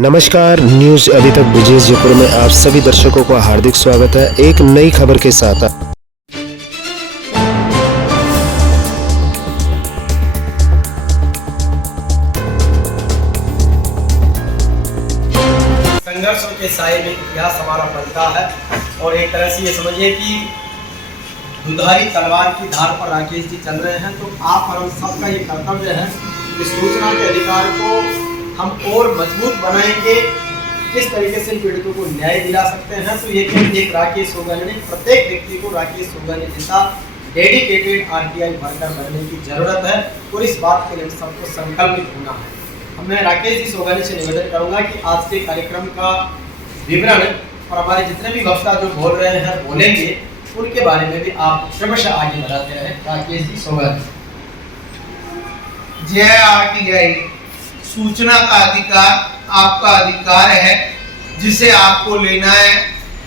नमस्कार, न्यूज अभी तक ब्रिजेश जयपुर में आप सभी दर्शकों का हार्दिक स्वागत है। एक नई खबर के साथ संघर्षों के साए में इतिहास हमारा बनता है और एक तरह से ये समझिए कि दुधारी तलवार की धार पर राकेश जी चल रहे हैं। तो आप और हम सबका ये कर्तव्य है कि सूचना के अधिकार को हम और मजबूत बनाएंगे, किस तरीके से पीड़ितों को न्याय दिला सकते हैं। तो ये एक राकेश सोगानी, प्रत्येक व्यक्ति को राकेश सोगानी जैसा डेडिकेटेड आरटीआई वर्कर बनने की जरूरत है और इस बात के लिए सबको संकल्पित होना है। मैं राकेश जी सोगानी से निवेदन करूंगा कि आज के कार्यक्रम का विवरण और हमारे जितने भी वक्ता जो बोल रहे हैं बोलेंगे उनके बारे में भी आप क्रमशः आगे बढ़ाते रहे। राकेश जी सोगानी। जय आरटीआई। सूचना का अधिकार आपका अधिकार है जिसे आपको लेना है।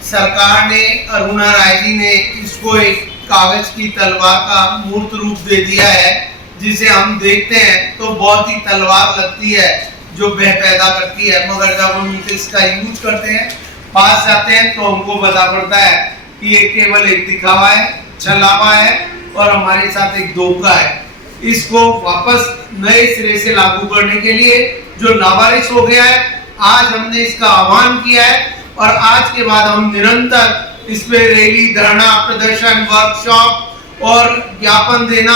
सरकार ने, अरुणा राय जी ने इसको एक कागज की तलवार का मूर्त रूप दे दिया है जिसे हम देखते हैं तो बहुत ही तलवार लगती है जो भय पैदा करती है, मगर जब हम इसका यूज करते हैं, पास जाते हैं तो हमको पता पड़ता है कि ये केवल एक दिखावा है, छलावा है और हमारे साथ एक धोखा है। इसको वापस नए सिरे से लागू करने के लिए जो लावारिस हो गया है, आज हमने इसका आह्वान किया है और आज के बाद हम निरंतर इस पे रैली, धरना, प्रदर्शन, वर्कशॉप और ज्ञापन देना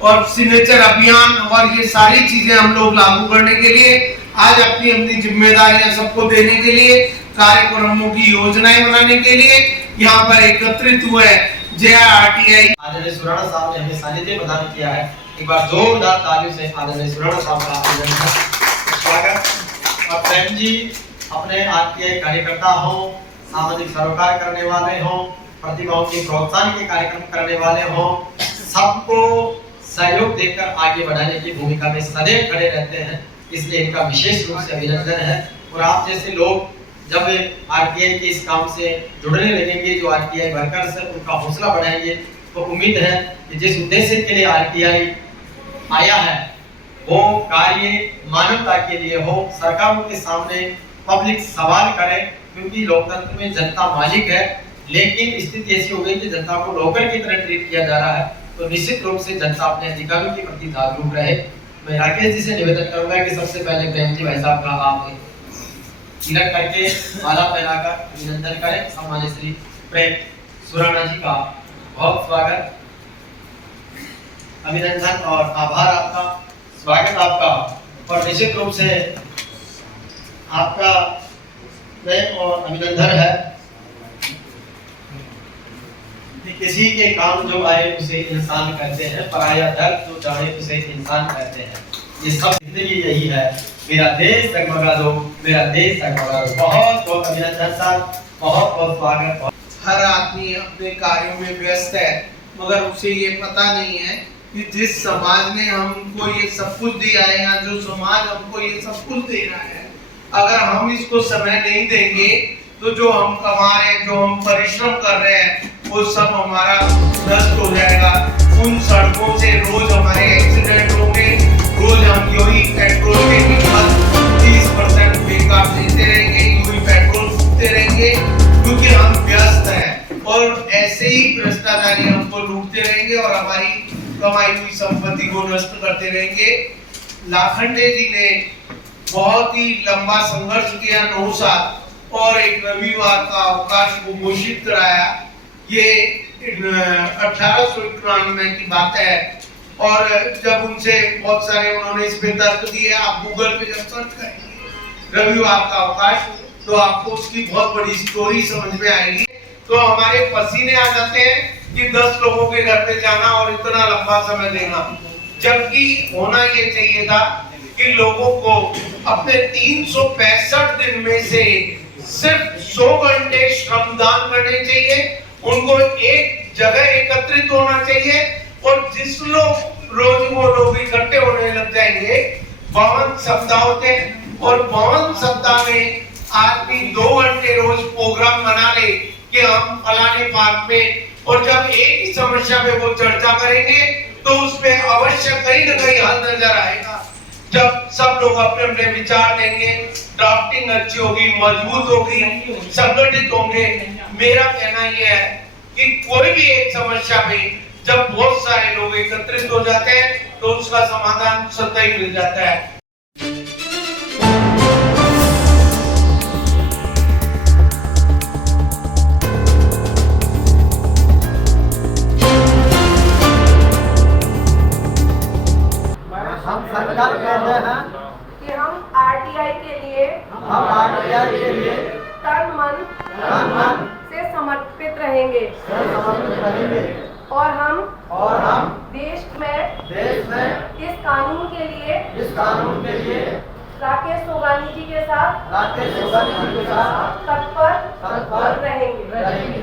और सिग्नेचर अभियान और ये सारी चीजें हम लोग लागू करने के लिए आज अपनी अपनी जिम्मेदारियां सबको देने के लिए, कार्यक्रमों की योजनाएं बनाने के लिए यहाँ पर एकत्रित हुए हैं। जय आरटीआई। आदरणीय सुराणा साहब ने हमें सानिध्य प्रदान किया है। एक बार जोरदार तालियों से आदरणीय सुराणा साहब का स्वागत। और प्रेम जी अपने आरटीआई कार्यकर्ता हो, सामाजिक सरोकार करने वाले हो, प्रतिभाओं के प्रोत्साहन के कार्यक्रम करने वाले हो, सबको सहयोग देकर आगे बढ़ाने की भूमिका में सदैव खड़े रहते हैं, इसलिए इनका विशेष रूप से अभिनंदन है। और आप जैसे लोग जब आरटीआई के इस काम से जुड़ने लगेंगे, जो आरटीआई वर्कर्स है उनका हौसला बढ़ाएंगे, तो उम्मीद है कि जिस उद्देश्य के लिए आरटीआई आया है वो कार्य मानवता के लिए हो, सरकारों के सामने पब्लिक सवाल करे, क्योंकि लोकतंत्र में जनता मालिक है, लेकिन स्थिति ऐसी हो गई कि जनता को नौकर की तरह ट्रीट किया जा रहा है। तो निश्चित रूप से जनता अपने अधिकारों के प्रति जागरूक रहे। मैं राकेश जी से निवेदन करूंगा कि सबसे पहले प्रेम जी भाई साहब का आप तिलक करके माला पहनाकर अभिनंदन करें। सम्मानित श्री प्रेम सुराणा जी का बहुत स्वागत, अभिनंदन और आभार आपका, स्वागत आपका। और निश्चित रूप से आपका प्रेम और अभिनंदन है कि किसी के काम जो आए उसे इंसान कहते हैं, पराया दर्द जो जाने उसे इंसान कहते हैं। ये सब जिंदगी यही है। मेरा देश जगमगा दो, मेरा देश जगमगा दो। बहुत बहुत अभिनंदन साहब, बहुत बहुत स्वागत। हर आदमी अपने कार्यों में व्यस्त है, मगर उसे ये पता नहीं है कि जिस समाज ने हमको ये सब कुछ दिया है या जो समाज हमको ये सब कुछ दे रहा है, अगर हम इसको समय नहीं देंगे तो जो हम कमा रहे हैं, जो हम परिश्रम कर रहे हैं, वो सब हमारा नष्ट हो जाएगा। उन सड़कों से रोज हमारे एक्सीडेंट होंगे, रोज हम यही पेट्रोल के कीमत 30% बेकार देते रहेंगे, यही पेट्रोल फूकते रहेंगे क्योंकि हम व्यस्त हैं और ऐसे ही भ्रष्टाचारी हमको लूटते रहेंगे और हमारी कमाई हुई संपत्ति को नष्ट करते रहेंगे। लाखंडे जी ने बहुत ही लंबा संघर्ष किया, 9 साल, और एक रविवार का अवकाश को घोषित कराया। ये 1891 की बात है और जब उनसे बहुत सारे उन्होंने इस पे तर्क दिए। आप गूगल पे जब सर्च करेंगे रविवार का अवकाश तो आपको उसकी बहुत बड़ी स्टोरी समझ में आएगी। तो हमारे पसीने आ जाते हैं कि 10 लोगों के घर पे जाना और इतना लंबा समय देना, जबकि होना ये चाहिए था कि लोगों को अपने 365 दिन में से सिर्फ 100 घंटे श्रमदान करने चाहिए, उनको एक जगह एकत्रित होना चाहिए और जिस रोज वो लोग इकट्ठे होने लग जाएंगे। 52 सप्ताह होते हैं और 52 सप्ताह में आदमी 2 घंटे रोज प्रोग्राम बना ले कि हम फलाने पार्क में, और जब एक ही समस्या पे वो चर्चा करेंगे तो उसमें अवश्य कहीं न कहीं हल नजर आएगा। जब सब लोग अपने अपने विचार देंगे, ड्राफ्टिंग अच्छी होगी, मजबूत होगी, संगठित होंगे। मेरा कहना यह है कि कोई भी एक समस्या पे जब बहुत सारे लोग एकत्रित हो जाते हैं तो उसका समाधान स्वतः ही मिल जाता है। हम सरकार कहते हैं कि हम आरटीआई के लिए तन मन से समर्पित रहेंगे और हम देश में इस कानून के लिए राकेश सोगानी जी के साथ तत्पर रहेंगे।